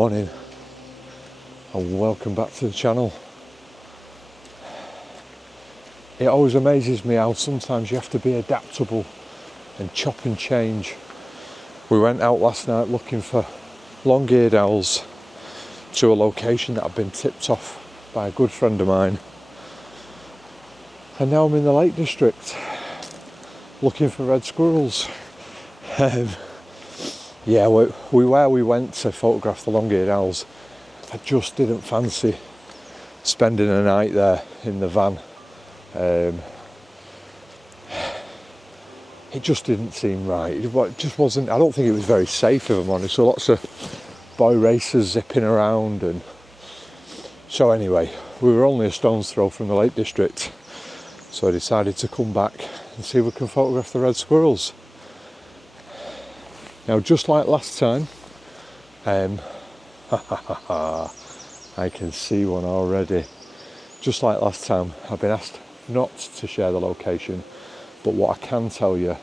morning and welcome back to the channel. It always amazes me how sometimes you have to be adaptable and chop and change. We went out last night looking for long-eared owls to a location that I've been tipped off by a good friend of mine, and now I'm in the Lake District looking for red squirrels. Where we went to photograph the long-eared owls, I just didn't fancy spending a night there in the van. It just didn't seem right. It just wasn't. I don't think it was very safe, if I'm honest. So lots of boy racers zipping around, and so anyway, we were only a stone's throw from the Lake District, so I decided to come back and see if we can photograph the red squirrels. Now, just like last time, I can see one already. Just like last time, I've been asked not to share the location, but what I can tell you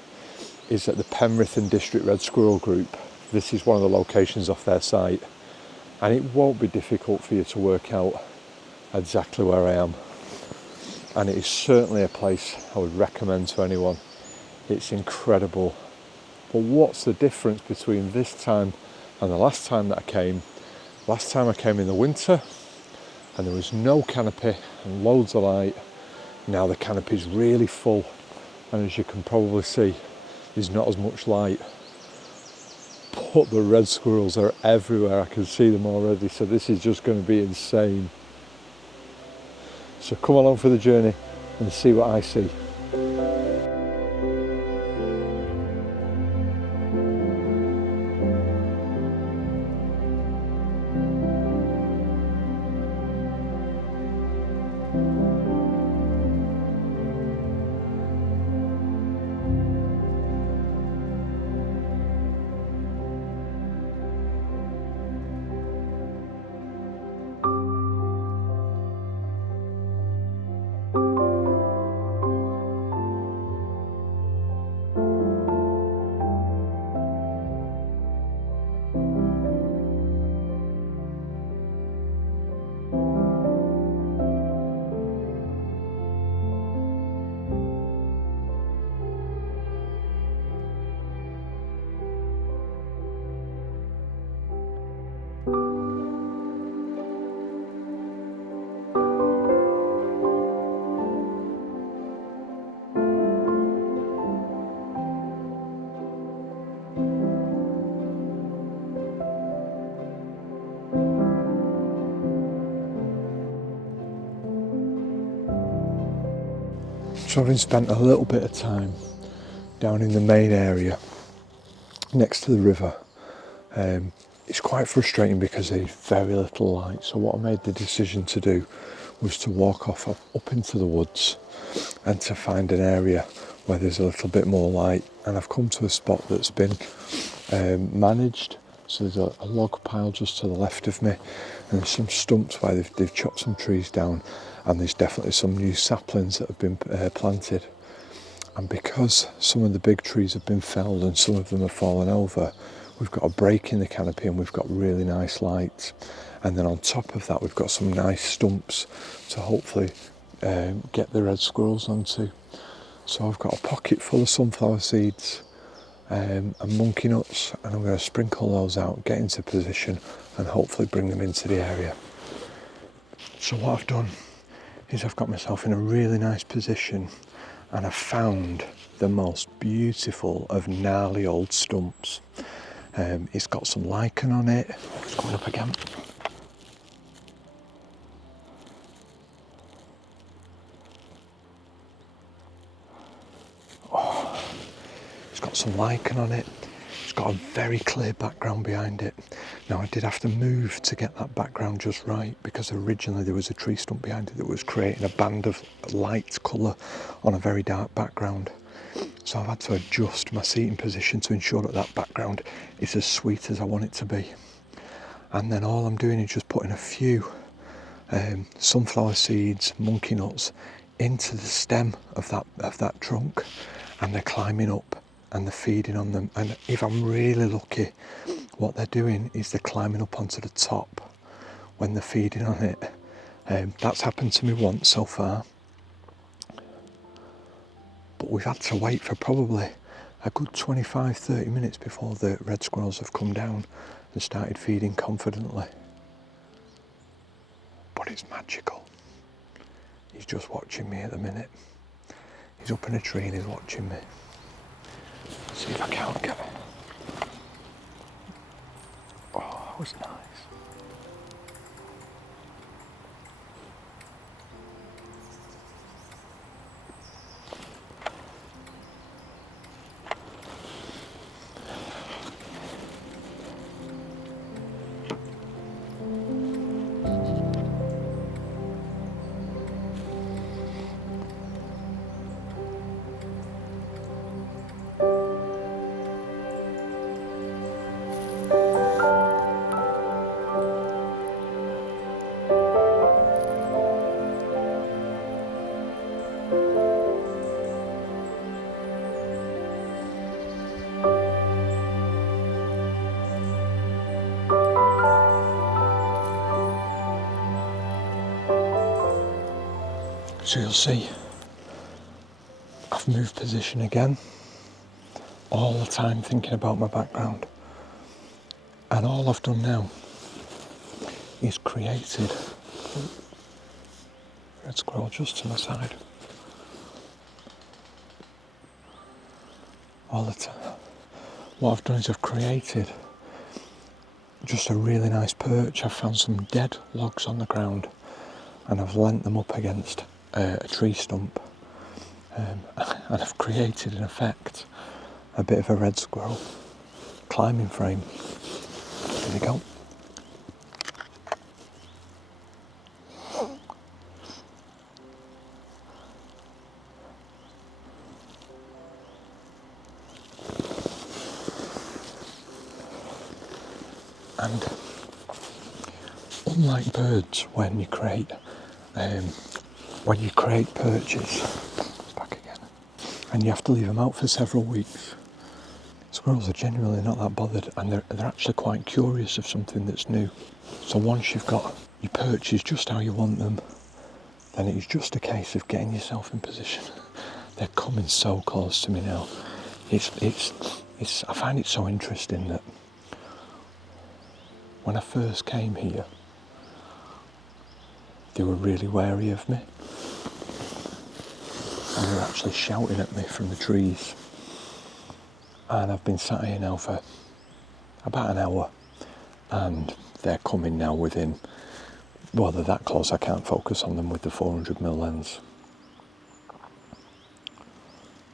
is that the Penrith and District Red Squirrel Group, this is one of the locations off their site, and it won't be difficult for you to work out exactly where I am. And it is certainly a place I would recommend to anyone. It's incredible. But what's the difference between this time and the last time that I came? Last time I came in the winter and there was no canopy and loads of light. Now the canopy is really full, and as you can probably see, there's not as much light. But the red squirrels are everywhere. I can see them already, so this is just going to be insane. So come along for the journey and see what I see. So having spent a little bit of time down in the main area next to the river, it's quite frustrating because there's very little light. So what I made the decision to do was to walk off up into the woods and to find an area where there's a little bit more light. And I've come to a spot that's been managed. So there's a log pile just to the left of me, and there's some stumps where they've chopped some trees down, and there's definitely some new saplings that have been planted. And because some of the big trees have been felled and some of them have fallen over, we've got a break in the canopy and we've got really nice light. And then on top of that, we've got some nice stumps to hopefully get the red squirrels onto. So I've got a pocket full of sunflower seeds and monkey nuts, and I'm going to sprinkle those out, get into position, and hopefully bring them into the area. So what I've done is I've got myself in a really nice position, and I've found the most beautiful of gnarly old stumps. It's got some lichen on it. It's coming up again. It's got some lichen on it. It's got a very clear background behind it. Now I did have to move to get that background just right, because originally there was a tree stump behind it that was creating a band of light colour on a very dark background. So I've had to adjust my seating position to ensure that that background is as sweet as I want it to be. And then all I'm doing is just putting a few sunflower seeds, monkey nuts into the stem of that trunk, and they're climbing up and they're feeding on them. And if I'm really lucky, what they're doing is they're climbing up onto the top when they're feeding on it. That's happened to me once so far, but we've had to wait for probably a good 25-30 minutes before the red squirrels have come down and started feeding confidently. But it's magical. He's just watching me at the minute. He's up in a tree and he's watching me. See if I can't get it. Oh, that was nice. So you'll see, I've moved position again, all the time thinking about my background. And all I've done now is created, red squirrel just to my side. All the time. What I've done is I've created just a really nice perch. I've found some dead logs on the ground and I've leant them up against a tree stump, and I've created in effect a bit of a red squirrel climbing frame. There we go. And unlike birds, when you create perches, back again, and you have to leave them out for several weeks, squirrels are genuinely not that bothered, and they're actually quite curious of something that's new. So once you've got your perches just how you want them, then it's just a case of getting yourself in position. They're coming so close to me now. I find it so interesting that when I first came here, they were really wary of me. And they were actually shouting at me from the trees. And I've been sat here now for about an hour, and they're coming now within, well, they're that close I can't focus on them with the 400mm lens.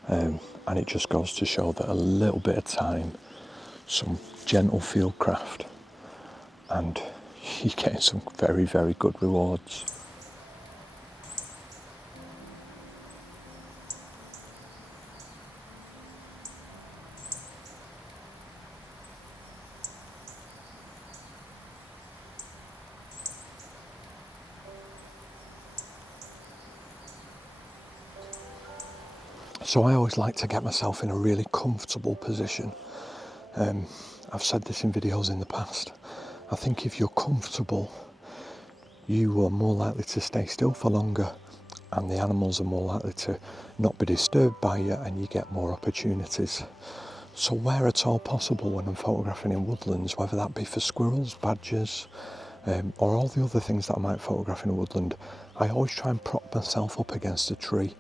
And it just goes to show that a little bit of time, some gentle fieldcraft, and you're getting some very, very good rewards. So I always like to get myself in a really comfortable position. I've said this in videos in the past. I think if you're comfortable, you are more likely to stay still for longer, and the animals are more likely to not be disturbed by you, and you get more opportunities. So where at all possible when I'm photographing in woodlands, whether that be for squirrels, badgers, or all the other things that I might photograph in a woodland, I always try and prop myself up against a tree.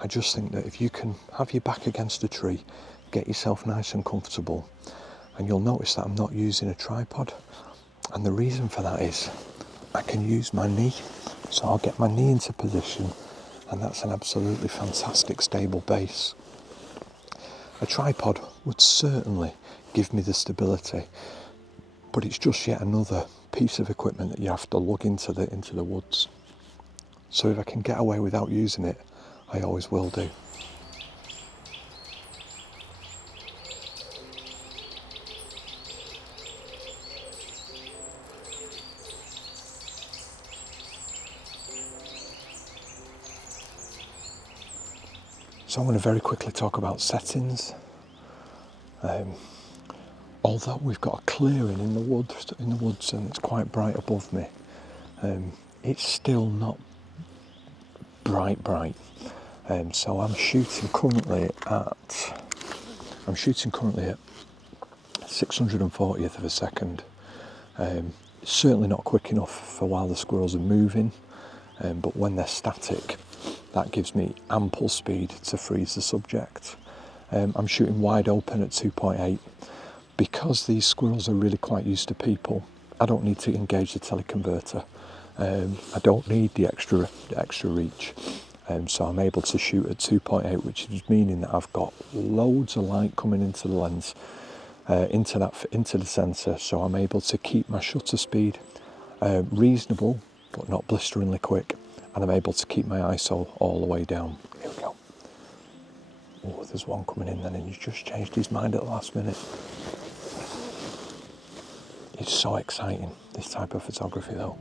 I just think that if you can have your back against a tree, get yourself nice and comfortable, and you'll notice that I'm not using a tripod. And the reason for that is I can use my knee, so I'll get my knee into position, and that's an absolutely fantastic stable base. A tripod would certainly give me the stability, but it's just yet another piece of equipment that you have to lug into the woods. So if I can get away without using it, I always will do. So I'm going to very quickly talk about settings. although we've got a clearing in the woods and it's quite bright above me, it's still not bright. So I'm shooting currently at 640th of a second. It's certainly not quick enough for while the squirrels are moving, but when they're static, that gives me ample speed to freeze the subject. I'm shooting wide open at 2.8. Because these squirrels are really quite used to people, I don't need to engage the teleconverter. I don't need the extra reach. So I'm able to shoot at 2.8, which is meaning that I've got loads of light coming into the lens, into the sensor, so I'm able to keep my shutter speed reasonable, but not blisteringly quick, and I'm able to keep my ISO all the way down. Here we go. Oh, there's one coming in then, and he's just changed his mind at the last minute. It's so exciting, this type of photography though.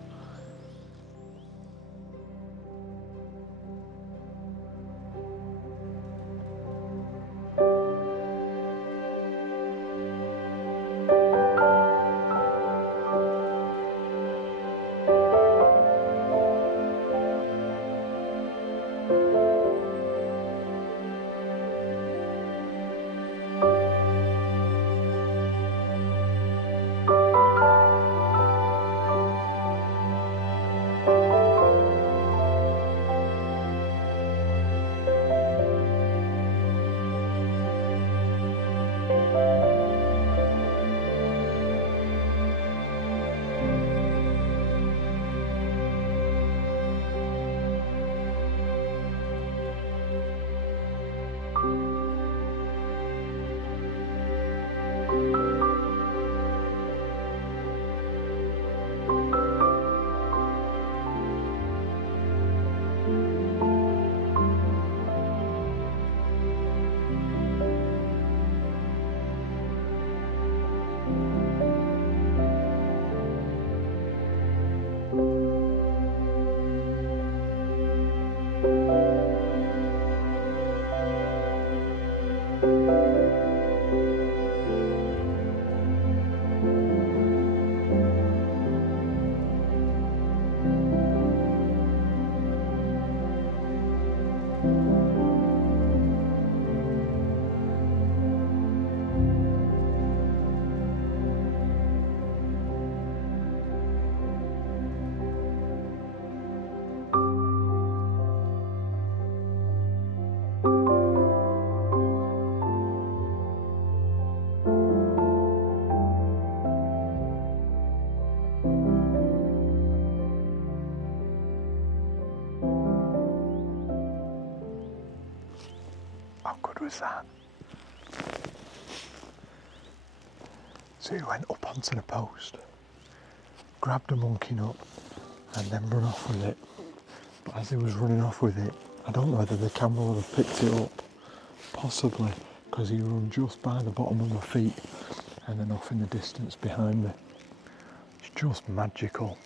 How good was that? So he went up onto the post, grabbed a monkey nut, and then run off with it. But as he was running off with it, I don't know whether the camera would have picked it up, possibly, because he ran just by the bottom of my feet and then off in the distance behind me. It's just magical.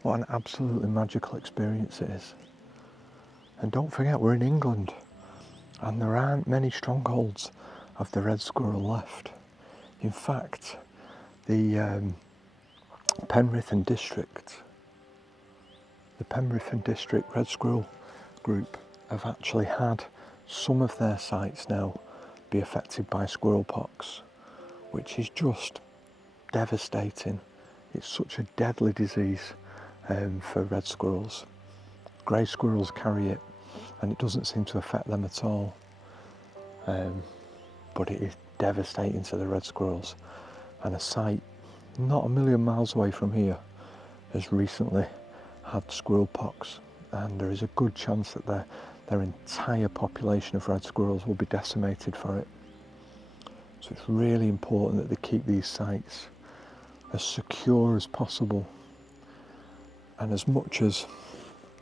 What an absolutely magical experience it is. And don't forget, we're in England, and there aren't many strongholds of the red squirrel left. In fact, the Penrith and District Red Squirrel group have actually had some of their sites now be affected by squirrel pox, which is just devastating. It's such a deadly disease for red squirrels. Grey squirrels carry it, and it doesn't seem to affect them at all. But it is devastating to the red squirrels. And a site not a million miles away from here has recently had squirrel pox, and there is a good chance that their entire population of red squirrels will be decimated for it. So it's really important that they keep these sites as secure as possible. And as much as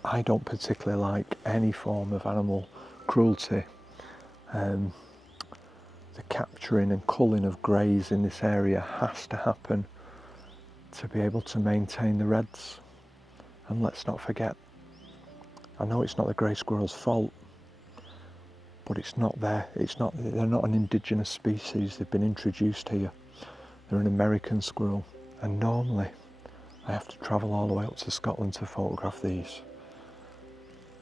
I don't particularly like any form of animal cruelty, the capturing and culling of greys in this area has to happen to be able to maintain the reds. And let's not forget, I know it's not the grey squirrel's fault, but they're not an indigenous species. They've been introduced here. They're an American squirrel, and normally I have to travel all the way up to Scotland to photograph these.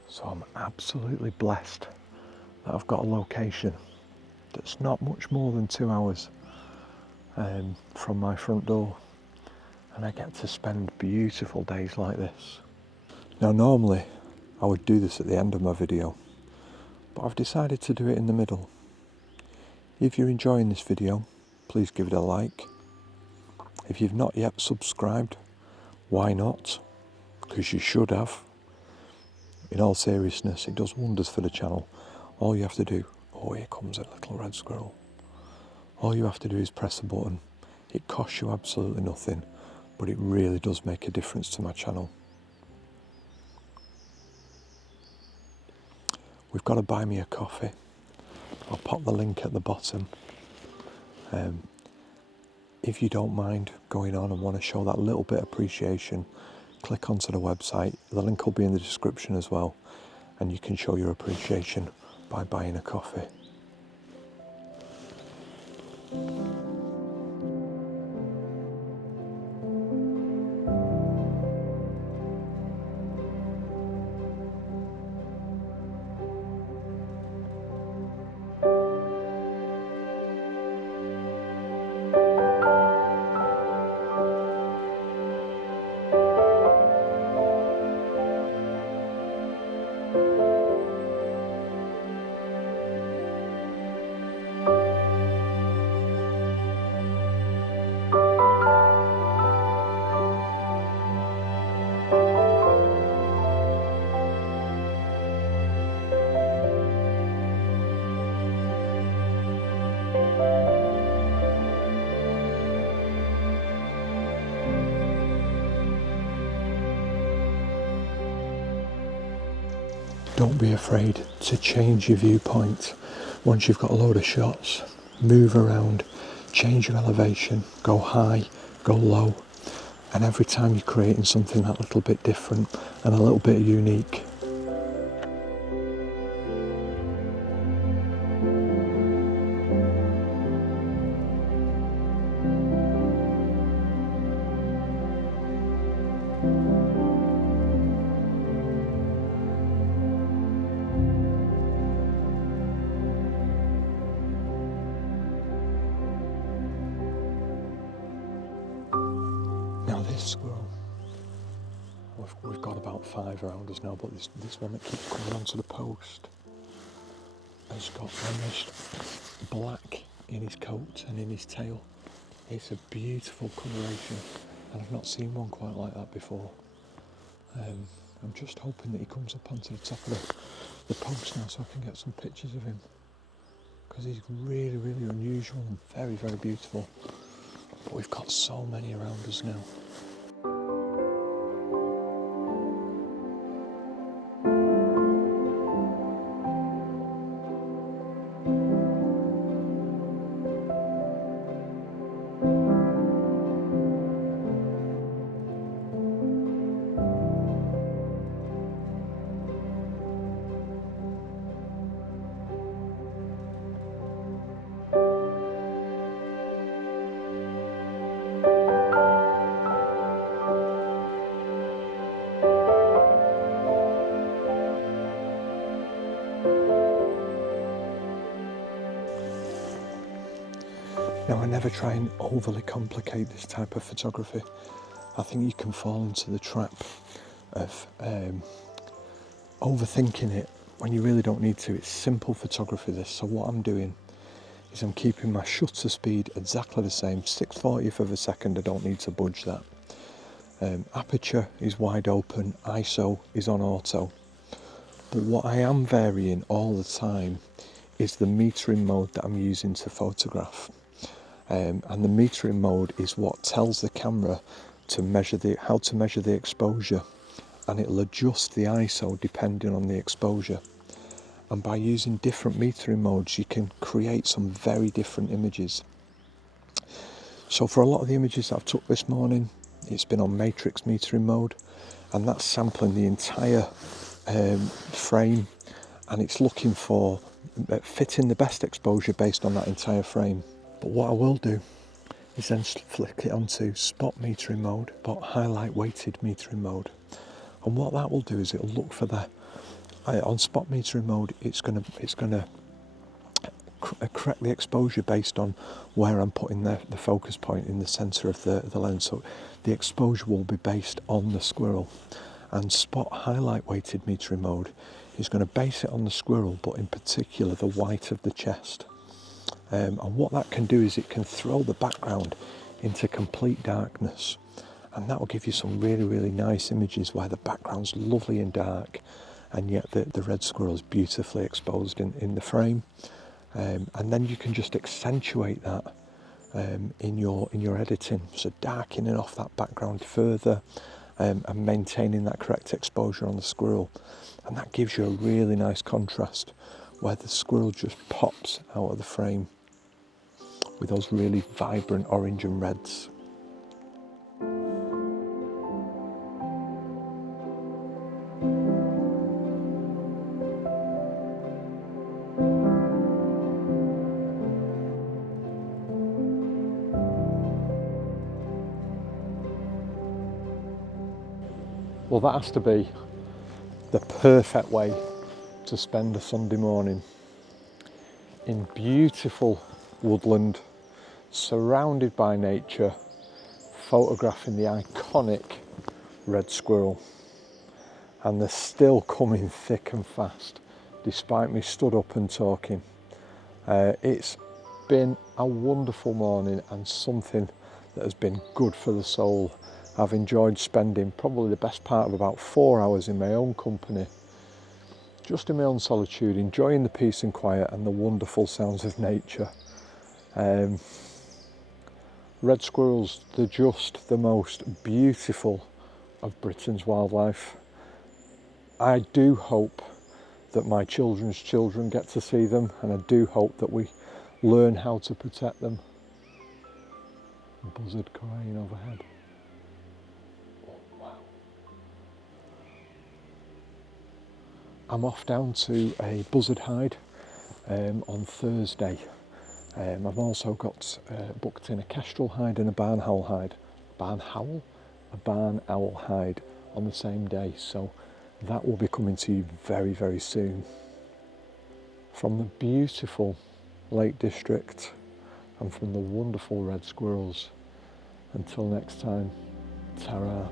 So I'm absolutely blessed that I've got a location that's not much more than 2 hours from my front door, and I get to spend beautiful days like this. Now normally I would do this at the end of my video, but I've decided to do it in the middle. If you're enjoying this video, please give it a like. If you've not yet subscribed, why not? Because you should have. In all seriousness, it does wonders for the channel. All you have to do, oh, here comes a little red squirrel. All you have to do is press a button. It costs you absolutely nothing, but it really does make a difference to my channel. We've got to buy me a coffee. I'll pop the link at the bottom. If you don't mind going on and want to show that little bit of appreciation, click onto the website. The link will be in the description as well, and you can show your appreciation by buying a coffee. Don't be afraid to change your viewpoint. Once you've got a load of shots, move around, change your elevation, go high, go low, and every time you're creating something that little bit different and a little bit unique. Now this squirrel, we've got about 5 around us now, but this one that keeps coming onto the post has got almost black in his coat and in his tail. It's a beautiful coloration, and I've not seen one quite like that before. I'm just hoping that he comes up onto the top of the post now so I can get some pictures of him, because he's really, really unusual and very, very beautiful. But we've got so many around us now. Now, I never try and overly complicate this type of photography. I think you can fall into the trap of overthinking it when you really don't need to. It's simple photography, this. So what I'm doing is I'm keeping my shutter speed exactly the same, 6/40th of a second. I don't need to budge that. Aperture is wide open, ISO is on auto. But what I am varying all the time is the metering mode that I'm using to photograph. And the metering mode is what tells the camera to measure how to measure the exposure, and it'll adjust the ISO depending on the exposure. And by using different metering modes, you can create some very different images. So for a lot of the images that I've took this morning, it's been on matrix metering mode, and that's sampling the entire frame, and it's looking for fitting the best exposure based on that entire frame. But what I will do is then flick it onto spot metering mode, but highlight weighted metering mode. And what that will do is it'll look for the on spot metering mode. It's gonna correct the exposure based on where I'm putting the focus point in the centre of the lens. So the exposure will be based on the squirrel. And spot highlight weighted metering mode is going to base it on the squirrel, but in particular the white of the chest. And what that can do is it can throw the background into complete darkness, and that will give you some really, really nice images where the background's lovely and dark, and yet the red squirrel is beautifully exposed in the frame. And then you can just accentuate that in your editing, so darkening off that background further, and maintaining that correct exposure on the squirrel, and that gives you a really nice contrast where the squirrel just pops out of the frame with those really vibrant orange and reds. Well, that has to be the perfect way to spend a Sunday morning in beautiful woodland, surrounded by nature, photographing the iconic red squirrel. And they're still coming thick and fast, despite me stood up and talking. It's been a wonderful morning and something that has been good for the soul. I've enjoyed spending probably the best part of about 4 hours in my own company, just in my own solitude, enjoying the peace and quiet and the wonderful sounds of nature. Red squirrels, they're just the most beautiful of Britain's wildlife. I do hope that my children's children get to see them, and I do hope that we learn how to protect them. A buzzard crying overhead. I'm off down to a buzzard hide on Thursday. I've also got booked in a kestrel hide and a barn owl hide. A barn owl hide on the same day. So that will be coming to you very, very soon. From the beautiful Lake District and from the wonderful red squirrels. Until next time, ta-ra.